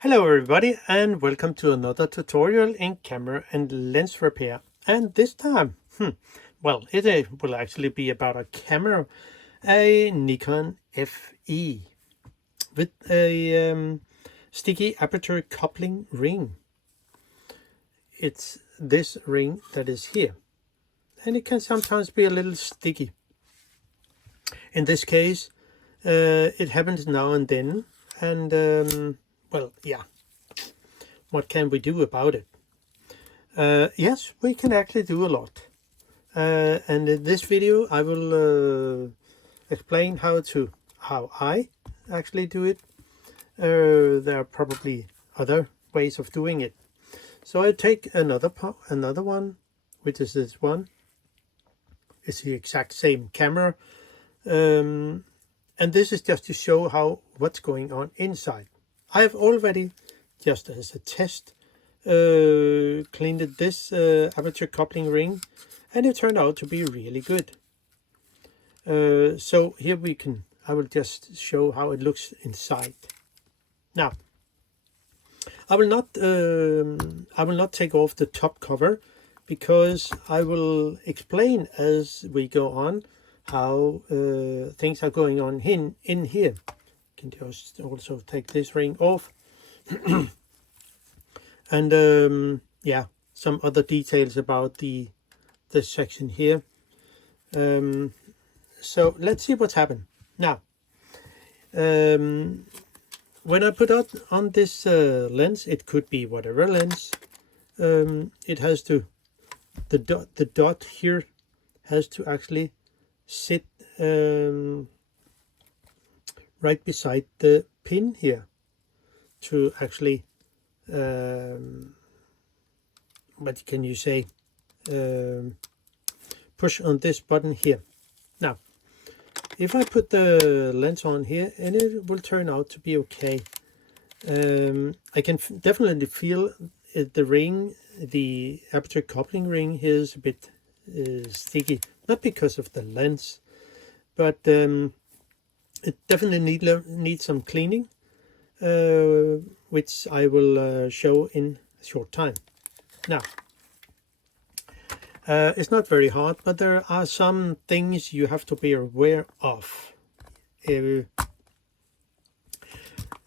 Hello everybody and welcome to another tutorial in camera and lens repair. And this time, it will actually be about a camera, a Nikon FE with a sticky aperture coupling ring. It's this ring that is here, and it can sometimes be a little sticky. In this case, it happens now and then, and what can we do about it? Yes, we can actually do a lot. And in this video, I will explain how I actually do it. There are probably other ways of doing it. So I take another one, which is this one. It's the exact same camera, and this is just to show what's going on inside. I have already, just as a test, cleaned this aperture coupling ring, and it turned out to be really good. So here I will just show how it looks inside. Now, I will not take off the top cover, because I will explain as we go on how things are going on in here. Can just also take this ring off. And some other details about this section here. So let's see what's happened now. When I put on this lens, it could be whatever lens. It has to, the dot here has to actually sit right beside the pin here to actually what can you say, push on this button here. Now, if I put the lens on here, and it will turn out to be okay. I can definitely feel the ring, the aperture coupling ring here is a bit sticky, not because of the lens, but it definitely needs some cleaning, which I will show in a short time. Now, it's not very hard, but there are some things you have to be aware of.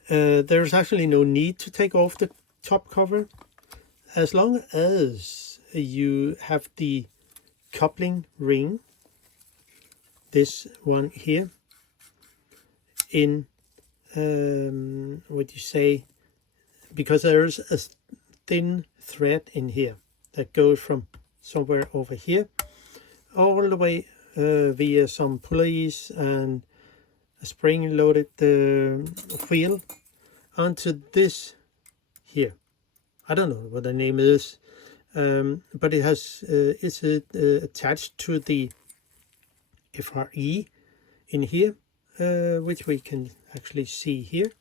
There's actually no need to take off the top cover, as long as you have the coupling ring, this one here, in what you say, because there's a thin thread in here that goes from somewhere over here all the way via some pulleys and a spring loaded wheel onto this here. I don't know what the name is, but it has it's attached to the FRE in here, which we can actually see here.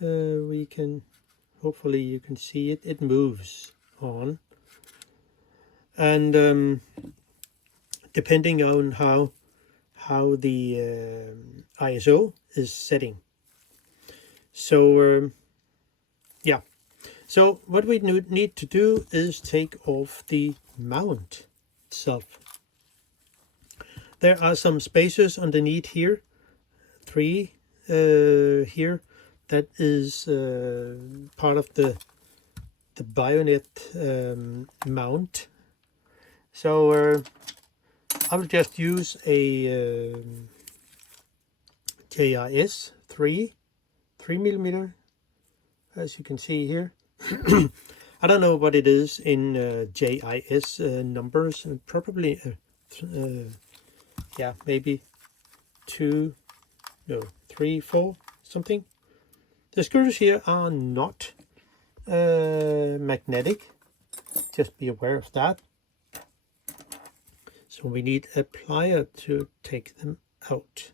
We can, hopefully you can see it. It moves on, and depending on how the ISO is setting. So yeah, so what we need to do is take off the mount itself. There are some spacers underneath here, 3 here, that is part of the bayonet mount. So I will just use a JIS 3mm, as you can see here. I don't know what it is in JIS numbers, probably yeah, maybe 2, no, 3, 4, something. The screws here are not magnetic, just be aware of that. So we need a plier to take them out.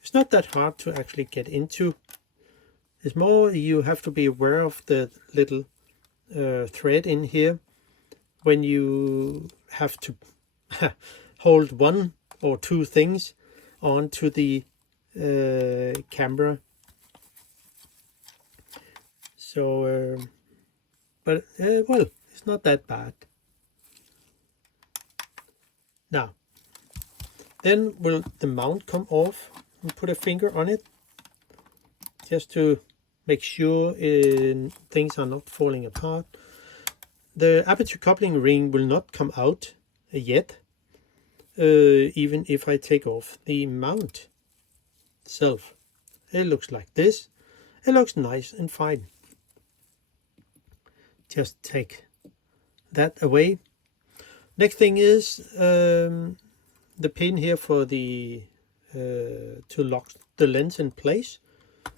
It's not that hard to actually get into. It's more you have to be aware of the little thread in here when you have to hold one or two things onto the camera. So, but well, it's not that bad. Now, then will the mount come off and put a finger on it, just to make sure things are not falling apart. The aperture coupling ring will not come out yet, even if I take off the mount itself. It looks like this. It looks nice and fine. Just take that away. Next thing is the pin here for the to lock the lens in place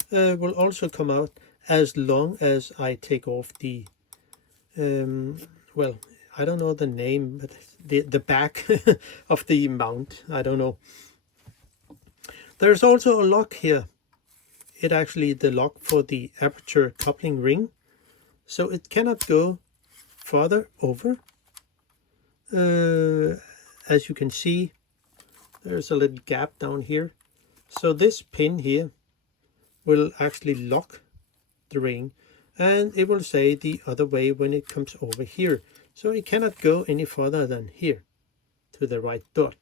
will also come out, as long as I take off the well, I don't know the name, but the back of the mount, I don't know. There's also a lock here. It actually the lock for the aperture coupling ring, so it cannot go further over. As you can see, there's a little gap down here, so this pin here will actually lock the ring, and it will say the other way when it comes over here, so it cannot go any further than here to the right dot.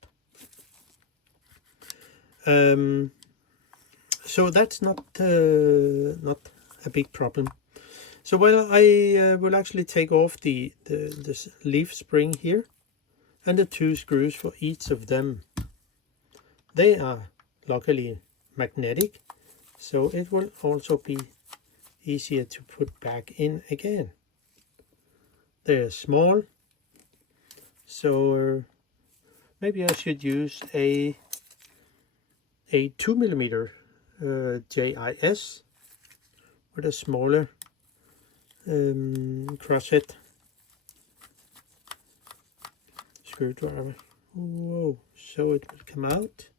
So that's not a big problem. So well, I will actually take off this leaf spring here and the two screws for each of them. They are luckily magnetic, so it will also be easier to put back in again. They're small, so maybe I should use a 2mm JIS with a smaller crosshead screwdriver. Whoa, so it will come out.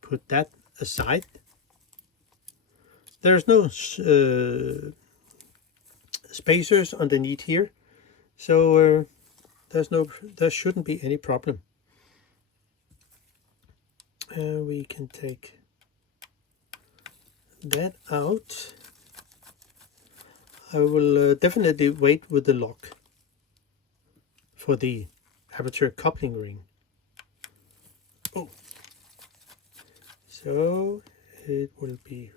Put that aside. There's no spacers underneath here, so there shouldn't be any problem. We can take that out. I will definitely wait with the lock for the aperture coupling ring. Oh, so it will be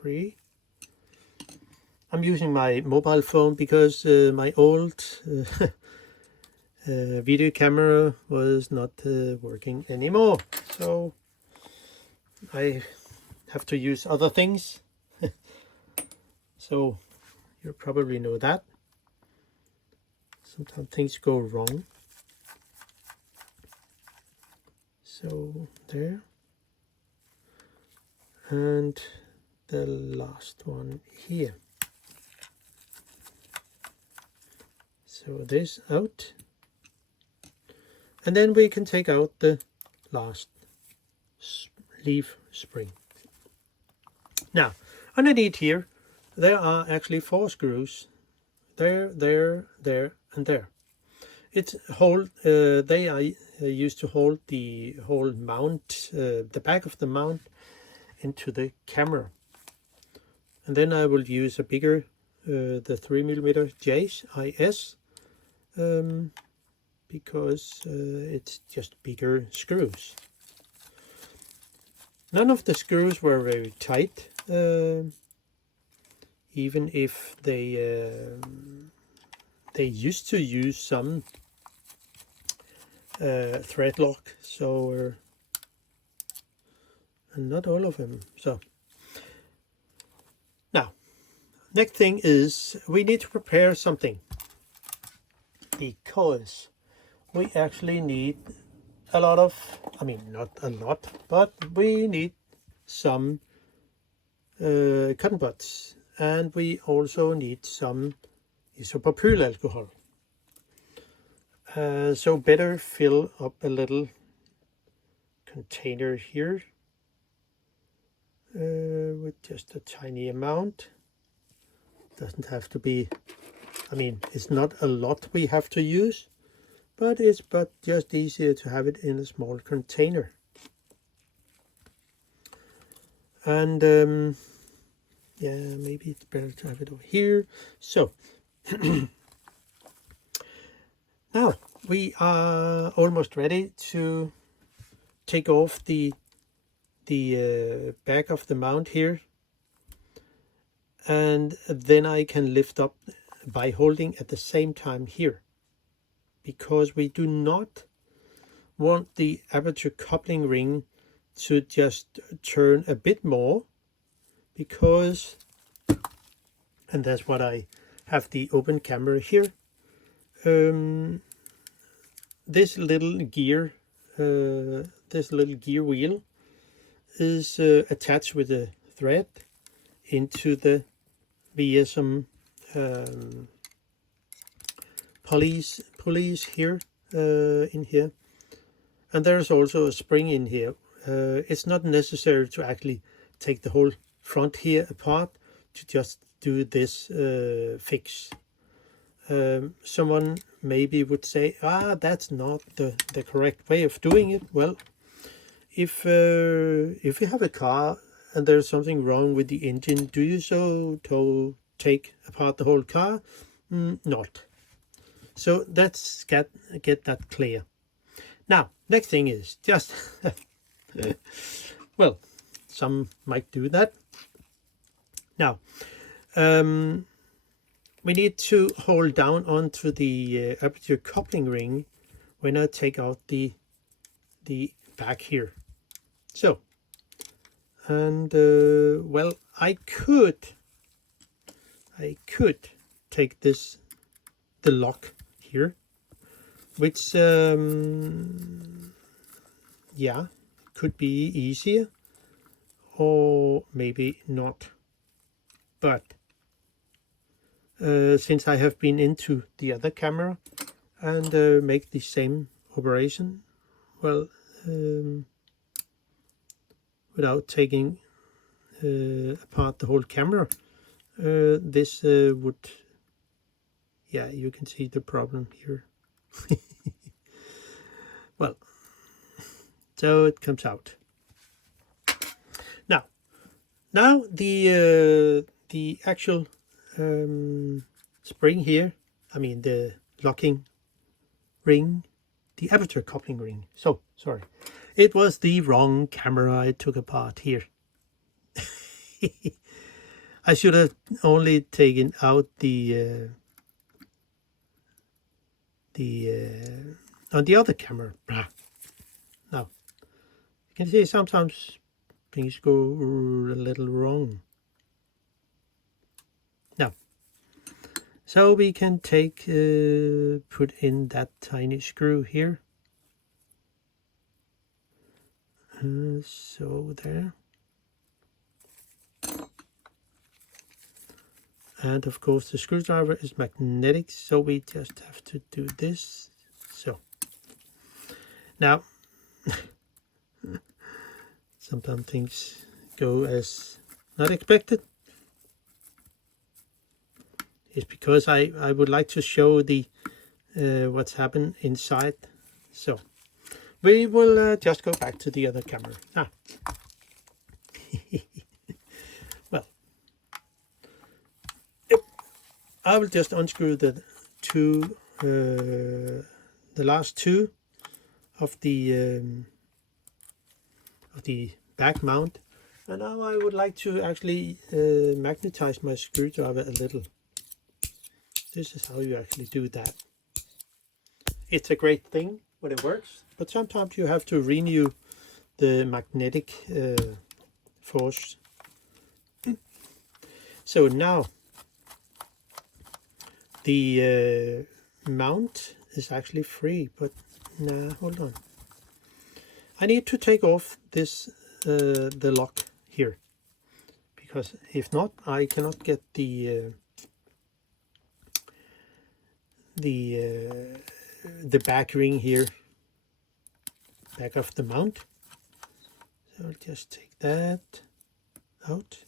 free. I'm using my mobile phone because my old video camera was not working anymore, so I have to use other things. So you probably know that sometimes things go wrong. So there, and the last one here. So this out, and then we can take out the last leaf spring. Now underneath here there are actually 4 screws, there, and there. It's they are used to hold the whole mount, the back of the mount, into the camera. And then I will use a bigger the 3mm JIS because it's just bigger screws. None of the screws were very tight, even if they used to use some thread lock, so and not all of them. So now, next thing is we need to prepare something, because we actually need a lot of, I mean not a lot, but we need some cotton buds, and we also need some isopropyl alcohol. So better fill up a little container here with just a tiny amount. Doesn't have to be, I mean, it's not a lot we have to use, but it's just easier to have it in a small container. And yeah, maybe it's better to have it over here. So now we are almost ready to take off the back of the mount here, and then I can lift up by holding at the same time here, because we do not want the aperture coupling ring to just turn a bit more, because, and that's what I have the open camera here, this little gear wheel is attached with a thread into the VSM pulleys here, in here, and there's also a spring in here. It's not necessary to actually take the whole front here apart to just do this fix. Someone maybe would say, that's not the correct way of doing it. Well, if you have a car and there's something wrong with the engine, do you to take apart the whole car? Not. So let's get that clear. Now, next thing is just, well, some might do that. Now, we need to hold down onto the aperture coupling ring when I take out the back here. So, and well, I could take the lock here, which yeah, could be easier, or maybe not. But since I have been into the other camera and make the same operation, well, without taking apart the whole camera, this would, yeah, you can see the problem here. Well, so it comes out. Now the actual spring here, I mean the locking ring, the aperture coupling ring. So sorry, it was the wrong camera I took apart here. I should have only taken out the on the other camera. Now you can see sometimes things go a little wrong. Now, so we can take put in that tiny screw here. So there. And of course the screwdriver is magnetic, so we just have to do this. So now sometimes things go as not expected. It's because I would like to show the what's happened inside. So we will just go back to the other camera. Well, I will just unscrew the last two of the back mount, and now I would like to actually magnetize my screwdriver a little. This is how you actually do that. It's a great thing when it works, but sometimes you have to renew the magnetic force. So now the mount is actually free, but nah, hold on. I need to take off this the lock here, because if not, I cannot get the back ring here, back of the mount. So I'll just take that out,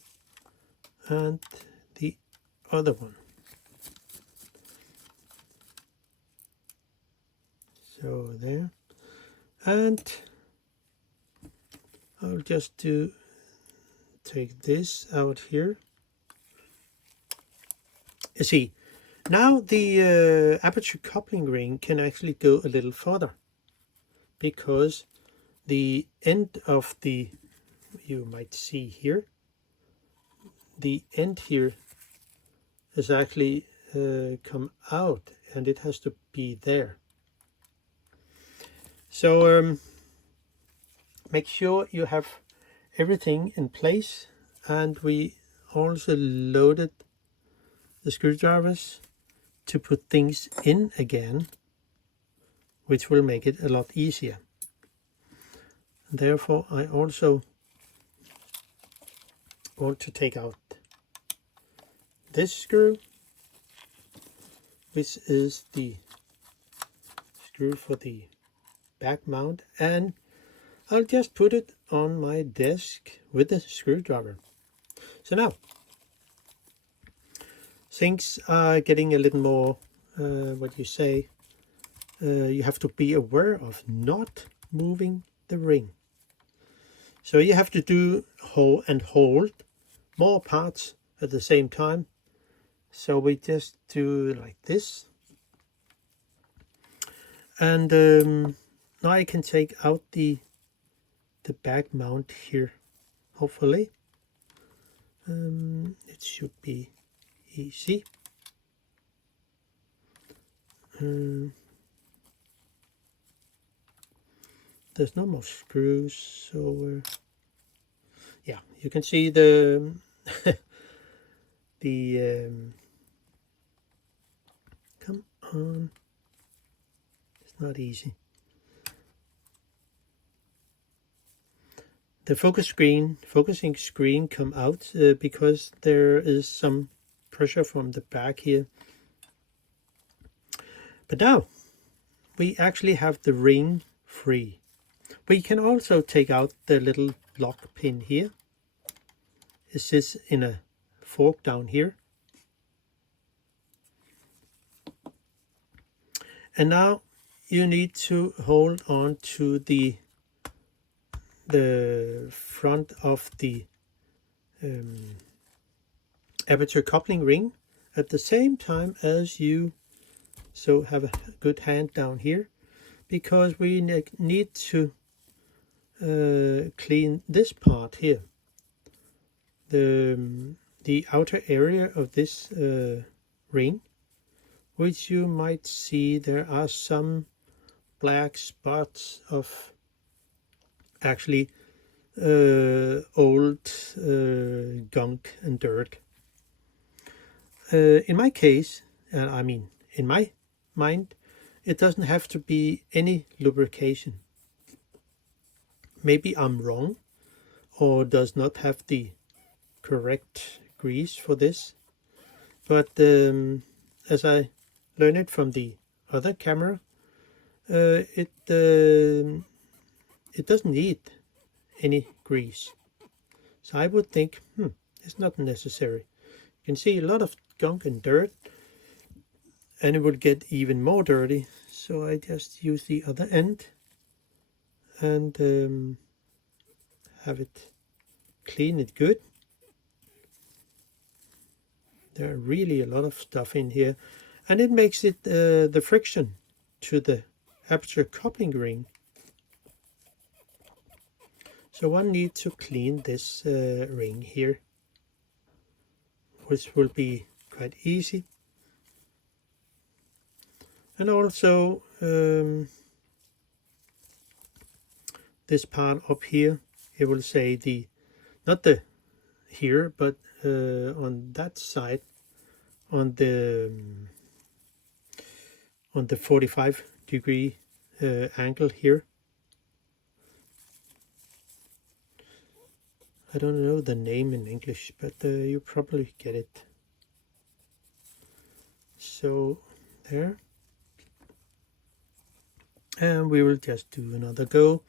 and the other one. So there, and I'll just take this out here. You see, now the aperture coupling ring can actually go a little further, because the end of the, you might see here, the end here is actually come out, and it has to be there. So make sure you have everything in place, and we also loaded the screwdrivers to put things in again, which will make it a lot easier. And therefore I also want to take out this screw, which is the screw for the back mount, and I'll just put it on my desk with the screwdriver. So now things are getting a little more, what you say, you have to be aware of not moving the ring. So you have to do hold more parts at the same time. So we just do like this. And now I can take out the back mount here, hopefully. It should be easy. There's no more screws, so yeah, you can see the come on, it's not easy. The focusing screen come out because there is some pressure from the back here. But now we actually have the ring free. We can also take out the little lock pin here. It sits in a fork down here. And now you need to hold on to the front of the aperture coupling ring at the same time as you have a good hand down here, because we need to clean this part here, the outer area of this ring, which you might see there are some black spots of actually old gunk and dirt. In my case, I mean in my mind, it doesn't have to be any lubrication. Maybe I'm wrong, or does not have the correct grease for this, but as I learned it from the other camera, it doesn't need any grease. So I would think, it's not necessary. You can see a lot of gunk and dirt, and it would get even more dirty. So I just use the other end and have it clean it good. There are really a lot of stuff in here, and it makes it the friction to the aperture coupling ring. So one needs to clean this ring here, which will be quite easy. And also this part up here, it will say not the here, but on that side, on the 45-degree angle here. I don't know the name in English, but you probably get it. So there. And we will just do another go,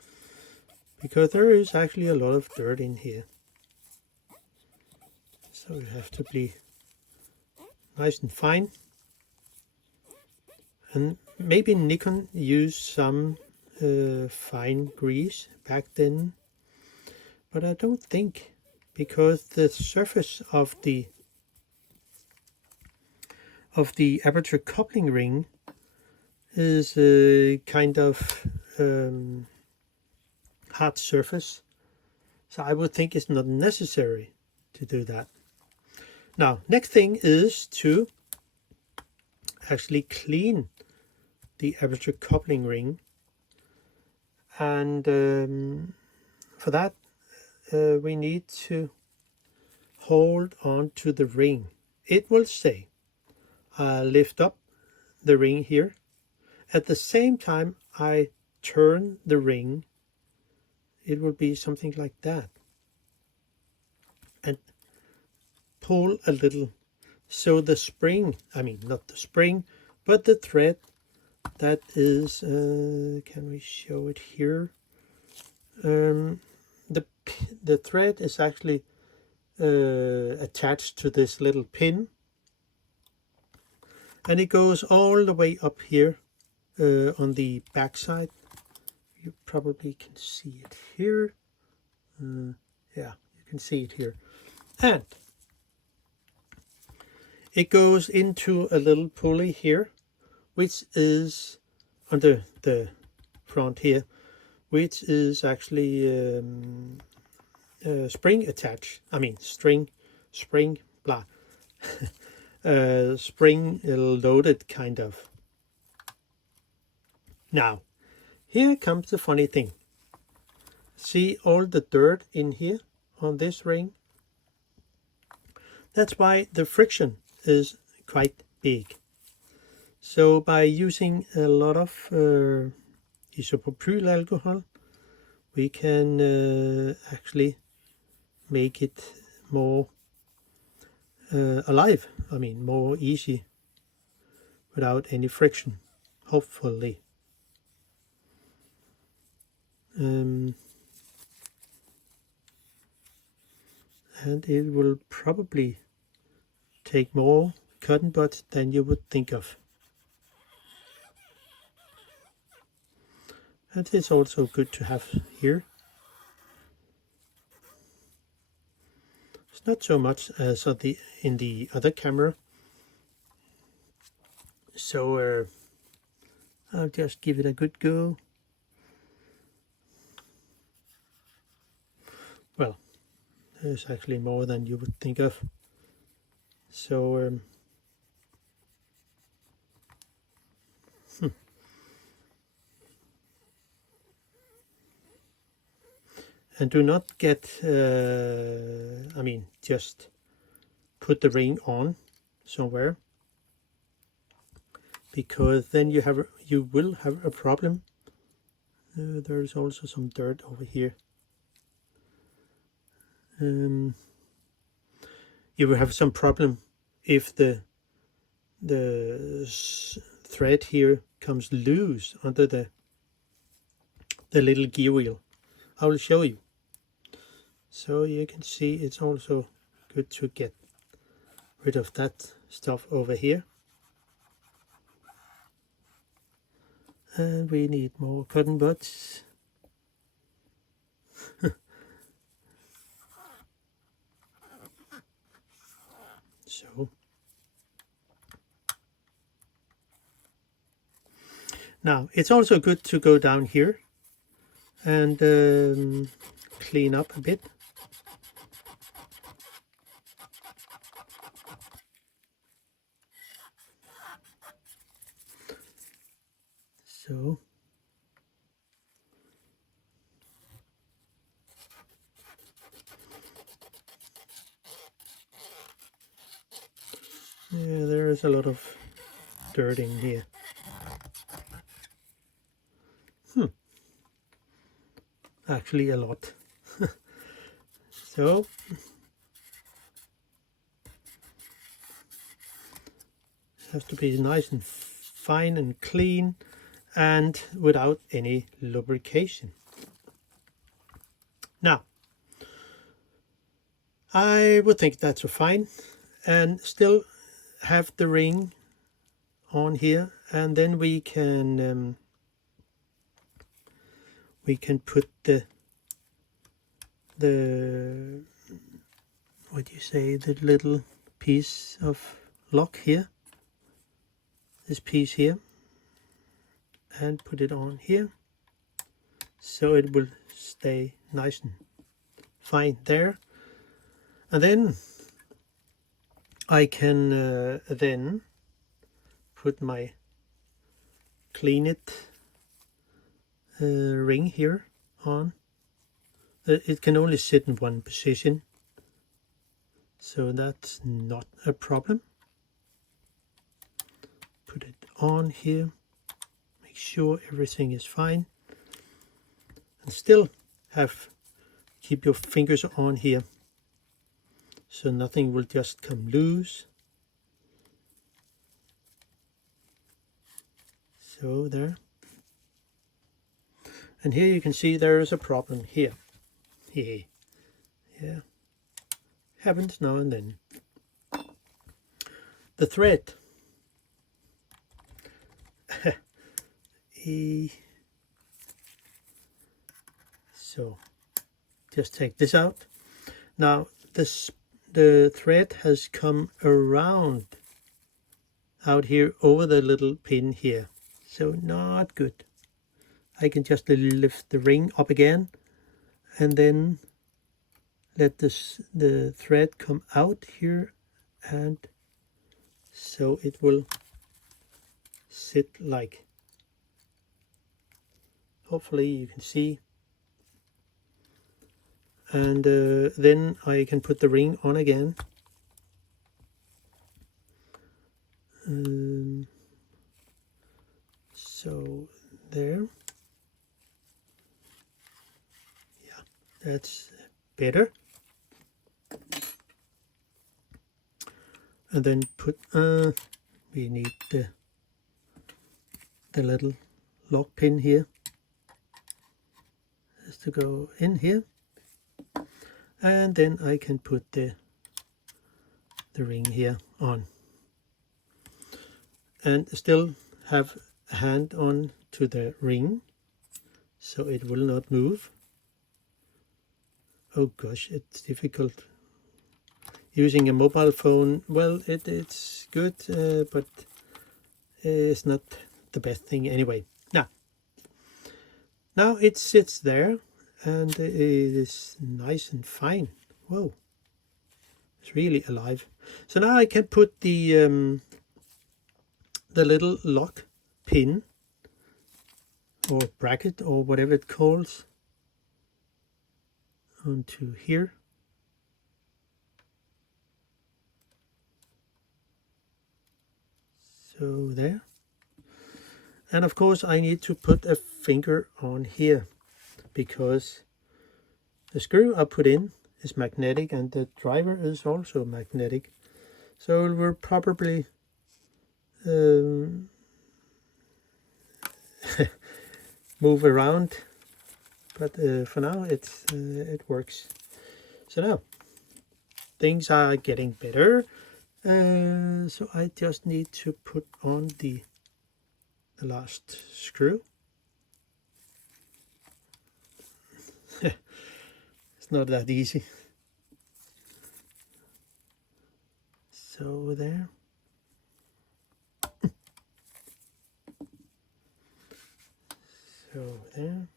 because there is actually a lot of dirt in here. So you have to be nice and fine. And maybe Nikon used some fine grease back then, but I don't think, because the surface of the aperture coupling ring is a kind of hard surface, so I would think it's not necessary to do that. Now, next thing is to actually clean the aperture coupling ring, and for that we need to hold on to the ring. It will say lift up the ring here. At the same time I turn the ring, it will be something like that, and pull a little, so the spring, I mean not the spring, but the thread that is, can we show it here? The thread is actually attached to this little pin, and it goes all the way up here on the back side. You probably can see it here. Yeah, you can see it here. And it goes into a little pulley here, which is under the front here, which is actually spring attached. I mean spring blah. Spring loaded kind of. Now, here comes the funny thing. See all the dirt in here on this ring? That's why the friction is quite big. So by using a lot of isopropyl alcohol, we can actually make it more alive, I mean more easy, without any friction, hopefully. And it will probably take more cotton buds than you would think of. And it's also good to have here. It's not so much as in the other camera. So I'll just give it a good go. Well, there's actually more than you would think of. So and do not get, I mean, just put the ring on somewhere, because then you will have a problem. There's also some dirt over here. You will have some problem if the thread here comes loose under the little gear wheel. I will show you. So you can see it's also good to get rid of that stuff over here. And we need more cotton buds. So now it's also good to go down here and clean up a bit. So yeah, there is a lot of dirt in here. Actually a lot. So it has to be nice and fine and clean and without any lubrication. Now, I would think that's fine, and still have the ring on here and then we can put the what do you say, the little piece of lock here, this piece here, and put it on here, so it will stay nice and fine there. And then I can then put my clean it ring here on. It can only sit in one position, so that's not a problem. Put it on here, make sure everything is fine, and still keep your fingers on here so nothing will just come loose. So there. And here you can see there is a problem here. Yeah, happens now and then. The thread. So just take this out. Now the thread has come around out here over the little pin here, so not good. I can just lift the ring up again and then let the thread come out here, and so it will sit like, hopefully you can see. And then I can put the ring on again. So there. Yeah, that's better. And then put we need the little lock pin here, has to go in here, and then I can put the ring here on, and still have a hand on to the ring so it will not move. Oh gosh, it's difficult using a mobile phone. Well, it's good, but it's not the best thing anyway. Now it sits there and it is nice and fine. Whoa, it's really alive. So now I can put the little lock pin or bracket or whatever it calls onto here. So there. And of course I need to put a finger on here because the screw I put in is magnetic and the driver is also magnetic. So it will probably move around, but for now it works. So now things are getting better. So I just need to put on the last screw. It's not that easy. So there. So there.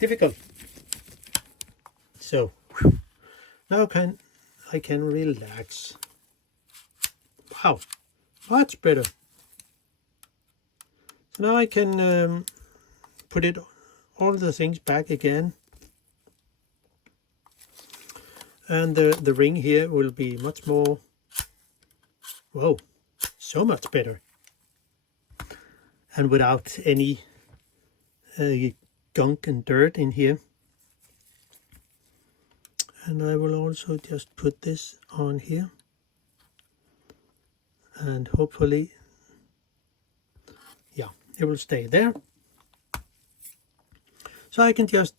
Difficult. So now I can relax. Wow, much better. So now I can put all the things back again, and the ring here will be much more, whoa, so much better, and without any gunk and dirt in here. And I will also just put this on here, and hopefully, yeah, it will stay there. So I can just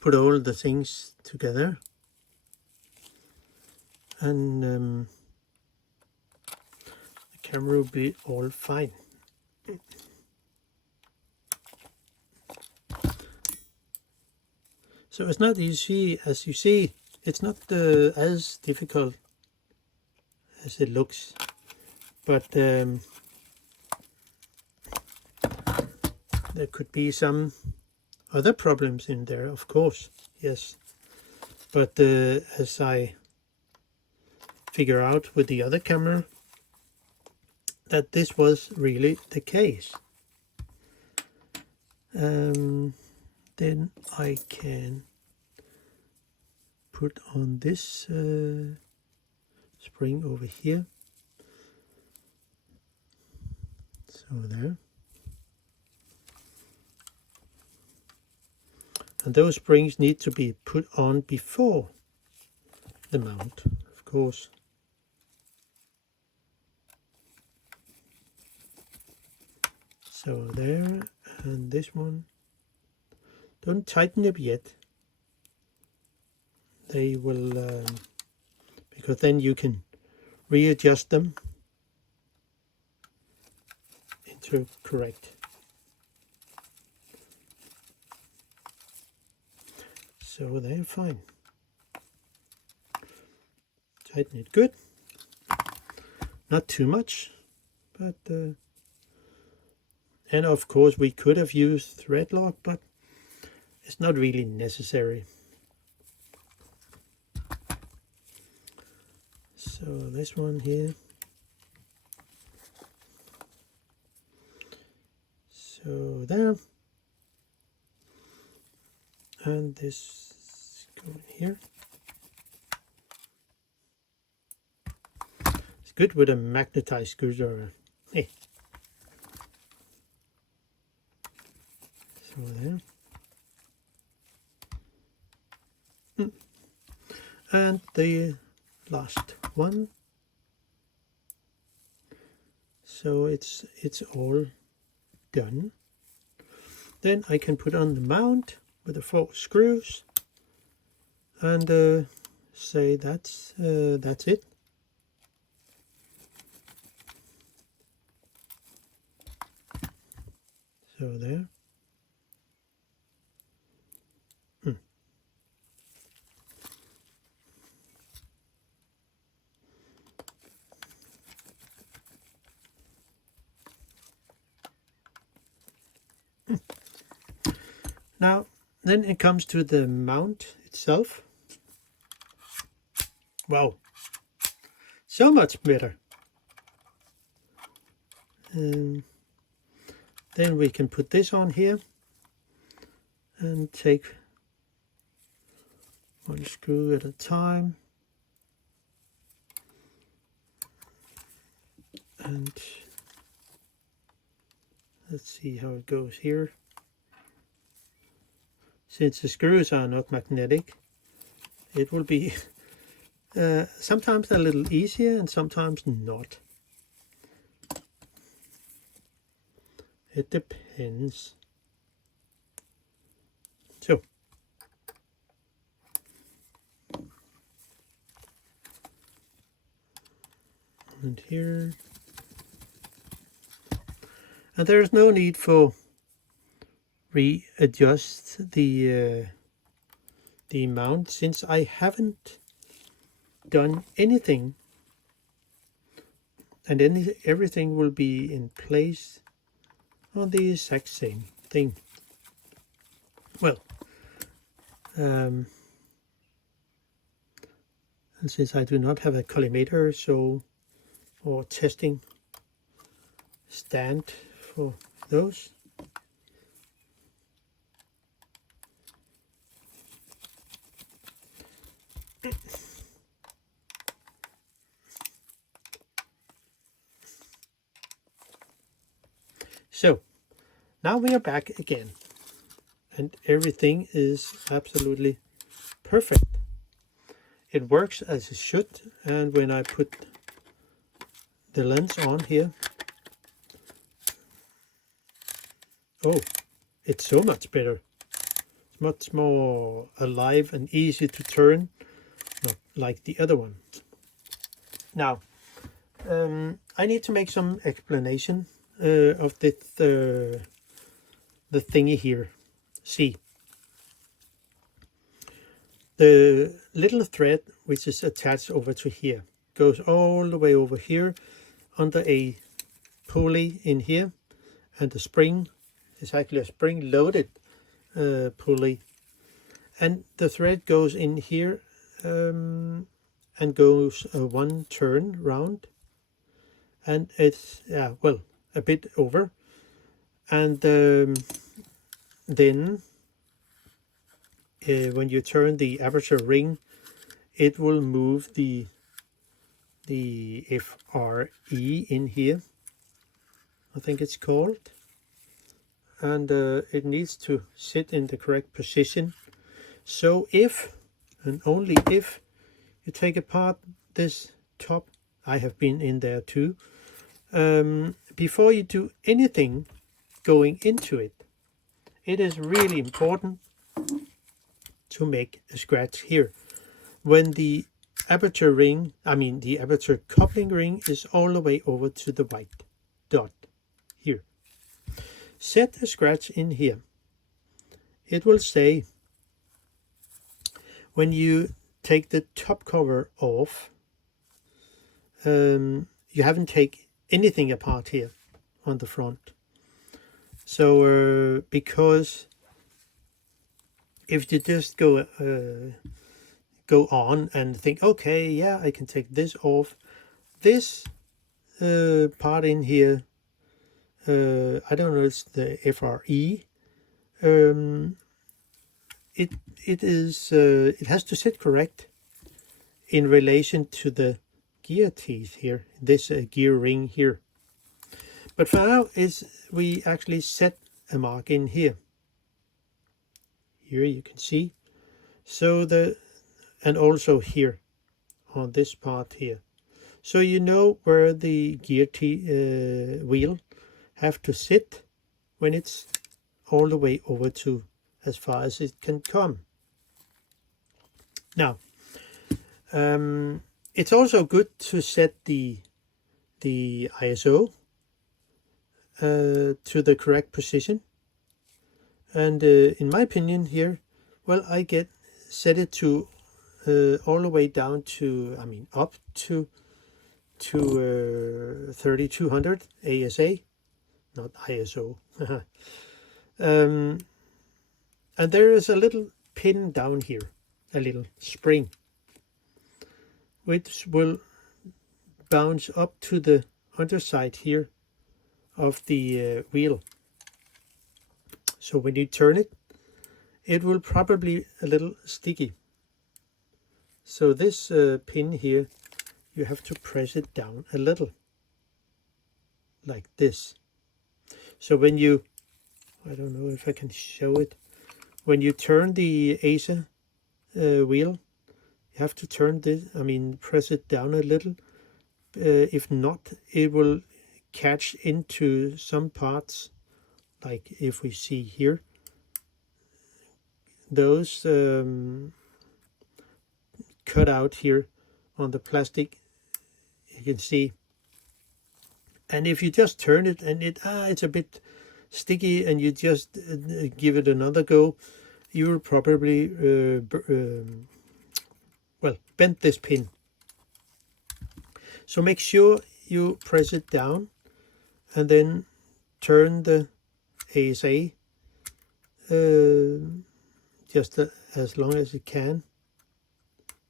put all the things together, and the camera will be all fine. So it's not easy, as you see, it's not as difficult as it looks, but there could be some other problems in there, of course, yes. But as I figure out with the other camera, that this was really the case. Then I can put on this spring over here. So there. And those springs need to be put on before the mount, of course. So there, and this one. Don't tighten it yet. They will, because then you can readjust them into correct. So they're fine. Tighten it good. Not too much, but and of course we could have used thread lock, but it's not really necessary. So this one here. So there. And this going here. It's good with a magnetized screwdriver. Hey. So there. And the last one. So it's all done. Then I can put on the mount with the 4 screws and say that's it. So there. Now, then it comes to the mount itself. Wow, so much better. And then we can put this on here and take 1 screw at a time. And let's see how it goes here. Since the screws are not magnetic, it will be sometimes a little easier and sometimes not. It depends. So, and here, and there is no need for readjust the mount, since I haven't done anything, and then everything will be in place on the exact same thing. Well, and since I do not have a collimator, so or testing stand for those, so now we are back again and everything is absolutely perfect. It works as it should, and when I put the lens on here, oh, it's so much better. It's much more alive and easy to turn, not like the other one. Now, I need to make some explanation of the thingy here. See, the little thread which is attached over to here goes all the way over here under a pulley in here, and the spring is actually a spring-loaded pulley, and the thread goes in here and goes one turn round, and it's well, a bit over, and then when you turn the aperture ring, it will move the FRE in here, I think it's called, and it needs to sit in the correct position. So if, and only if, you take apart this top, I have been in there too, before you do anything going into it, it is really important to make a scratch here. When the aperture ring, the aperture coupling ring is all the way over to the white dot here. Set a scratch in here. It will say, when you take the top cover off, you haven't taken anything apart here on the front. So because if you just go on and think, okay, yeah, I can take this off, this part in here, I don't know, it's the FRE. It has to sit correct in relation to the gear teeth here, this gear ring here. But for now, we actually set a mark in here. Here you can see. So and also here on this part here. So you know where the gear wheel have to sit when it's all the way over to as far as it can come. Now, it's also good to set the ISO to the correct position. And in my opinion here, well, I set it to all the way down to, up to 3200 ASA, not ISO. And there is a little pin down here, a little spring, which will bounce up to the underside here of the wheel. So when you turn it, it will probably a little sticky. So this pin here, you have to press it down a little, like this. So when you, I don't know if I can show it, when you turn the ASA wheel, you have to turn this, press it down a little. If not, it will catch into some parts, like if we see here, those cut out here on the plastic, you can see. And if you just turn it and it's a bit sticky, and you just give it another go, you will probably bend this pin. So make sure you press it down and then turn the ASA just as long as you can.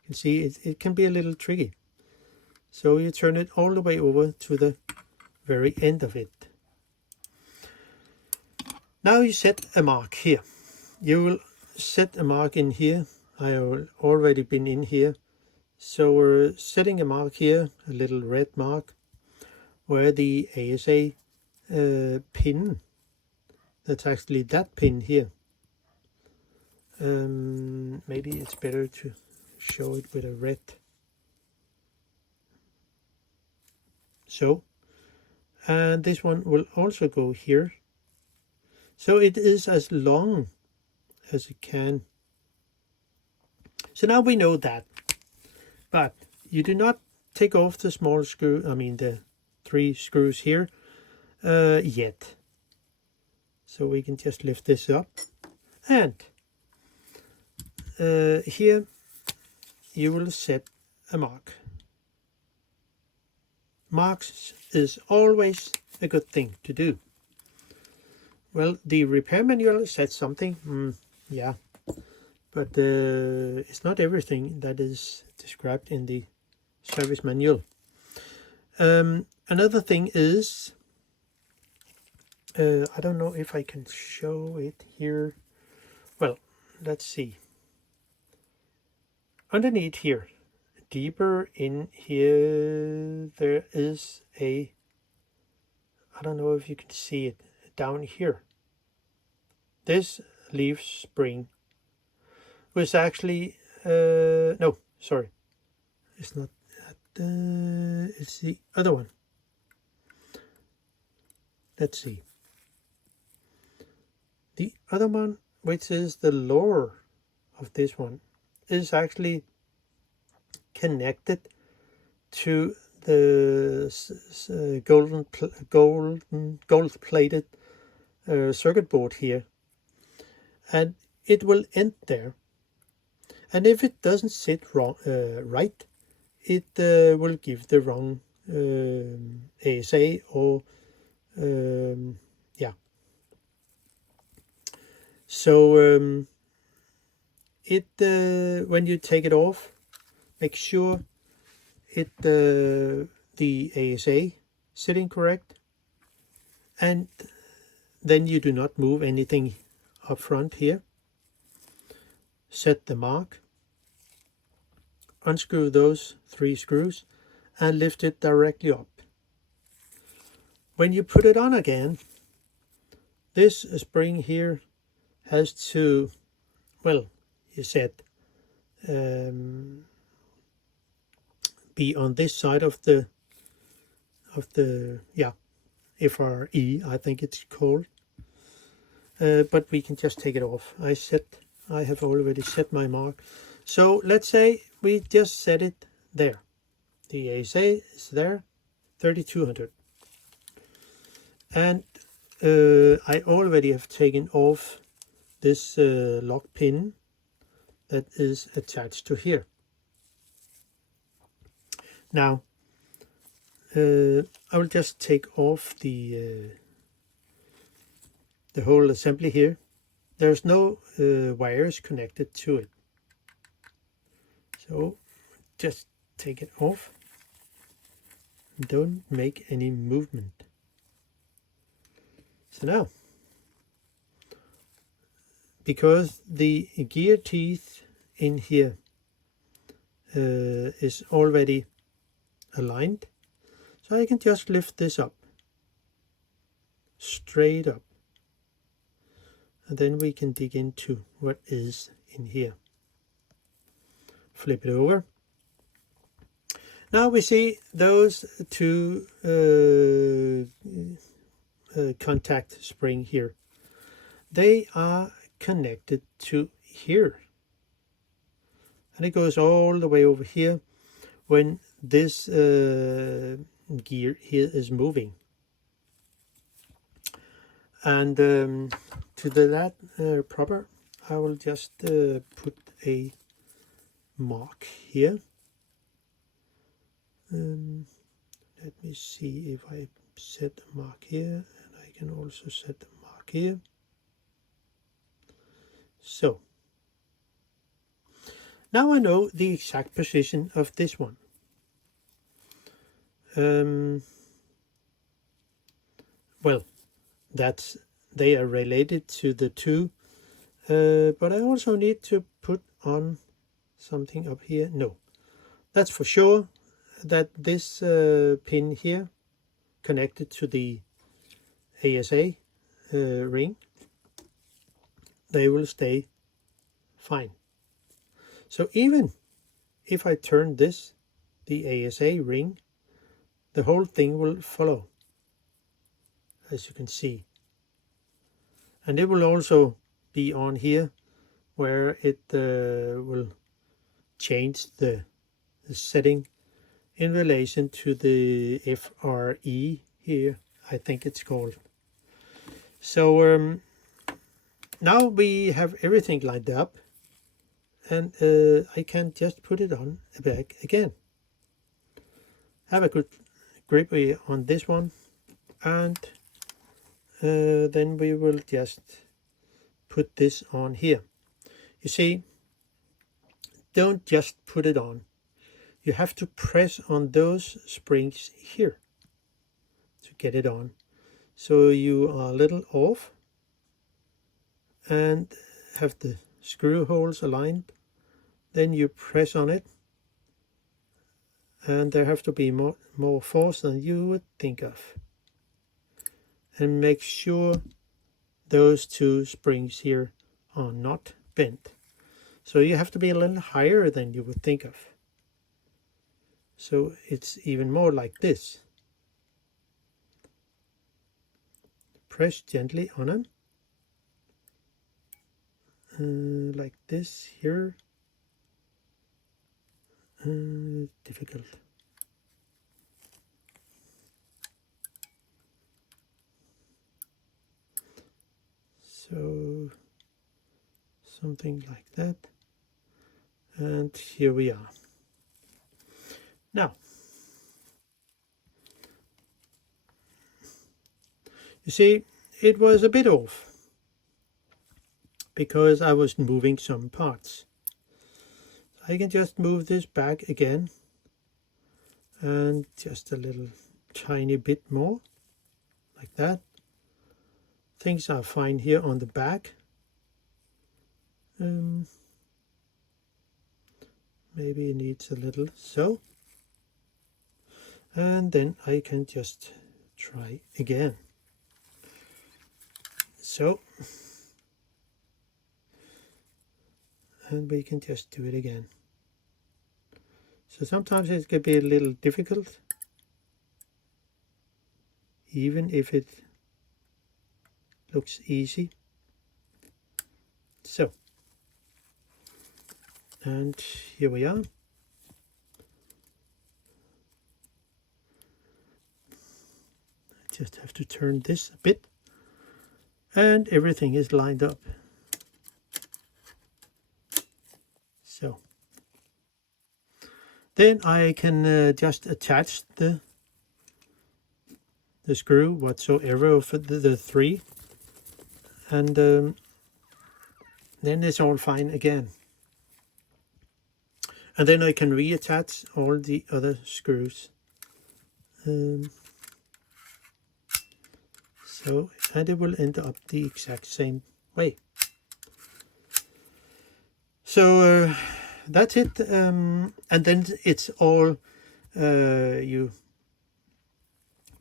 You can see it can be a little tricky. So you turn it all the way over to the very end of it. Now you set a mark here. You will set a mark in here. I have already been in here. So we're setting a mark here, a little red mark, where the ASA pin, that's actually that pin here. Maybe it's better to show it with a red. So, and this one will also go here. So it is as long as it can. So now we know that, but you do not take off the small screw, I mean the 3 screws here yet. So we can just lift this up, and here you will set a mark. Marks is always a good thing to do. Well, the repair manual said something, yeah, but it's not everything that is described in the service manual. Another thing is, I don't know if I can show it here. Well, let's see. Underneath here, deeper in here, there is a, I don't know if you can see it, down here. This leaf spring was actually, no, sorry, it's not that, it's the other one. Let's see. The other one, which is the lower of this one, is actually connected to the gold-plated circuit board here, and it will end there. And if it doesn't sit wrong, right, it will give the wrong ASA or yeah. So it when you take it off, make sure it the ASA sitting correct, and then you do not move anything up front here. Set the mark, unscrew those 3 screws and lift it directly up. When you put it on again, this spring here has to, well, you said, be on this side of the yeah, FRE, I think it's called. But we can just take it off. I have already set my mark. So let's say we just set it there. The ASA is there, 3200. And I already have taken off this lock pin that is attached to here. Now I will just take off the whole assembly here. There's no wires connected to it, so just take it off. Don't make any movement. So now, because the gear teeth in here is already aligned, so I can just lift this up, straight up, and then we can dig into what is in here. Flip it over. Now we see those 2 contact spring here. They are connected to here, and it goes all the way over here when this gear here is moving. And to that proper, I will just put a mark here. Let me see if I set a mark here, and I can also set a mark here. So now I know the exact position of this one. Well, they are related to the 2, but I also need to put on something up here. No, that's for sure that this pin here connected to the ASA ring, they will stay fine. So even if I turn this, the ASA ring, the whole thing will follow, as you can see. And it will also be on here where it will change the setting in relation to the FRE here, I think it's called. So now we have everything lined up, and I can just put it on back again. Have a good grip on this one, and then we will just put this on here. You see, don't just put it on. You have to press on those springs here to get it on. So you are a little off and have the screw holes aligned. Then you press on it, and there have to be more force than you would think of. And make sure those two springs here are not bent. So you have to be a little higher than you would think of. So it's even more like this. Press gently on them. Like this here. Difficult. So something like that. And here we are. Now, you see, it was a bit off because I was moving some parts. I can just move this back again and just a little tiny bit more, like that. Things are fine here on the back. Maybe it needs a little so. And then I can just try again. So, and we can just do it again. So sometimes it can be a little difficult, even if it looks easy. So, and here we are. I just have to turn this a bit, and everything is lined up. So then I can just attach the screw whatsoever for the three, and then it's all fine again. And then I can reattach all the other screws. So, and it will end up the exact same way. So that's it. And then it's all, you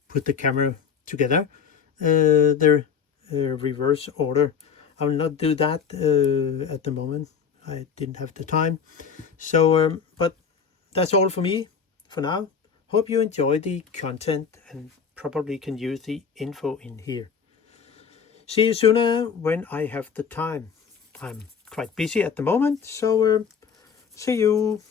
put the camera together, the reverse order. I will not do that at the moment. I didn't have the time. So, but that's all for me for now. Hope you enjoy the content and probably can use the info in here. See you sooner when I have the time. I'm quite busy at the moment, so see you.